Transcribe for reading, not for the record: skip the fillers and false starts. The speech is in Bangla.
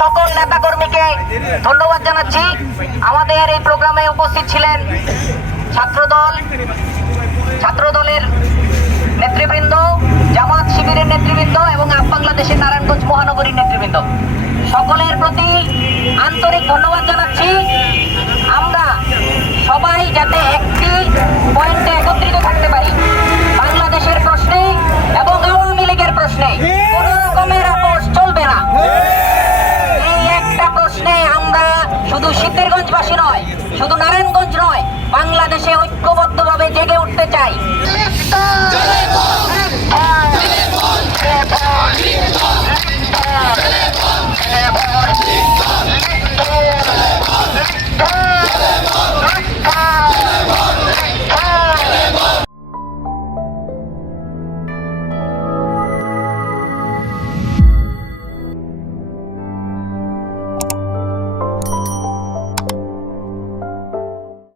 সকল নেতাকর্মীকে ধন্যবাদ জানাচ্ছি। আমাদের এই প্রোগ্রামে উপস্থিত ছিলেন ছাত্রদলের নেতৃবৃন্দ, জামাত শিবিরের নেতৃবৃন্দ এবং বাংলাদেশের নারায়ণগঞ্জ মহানগরীর নেতৃবৃন্দ।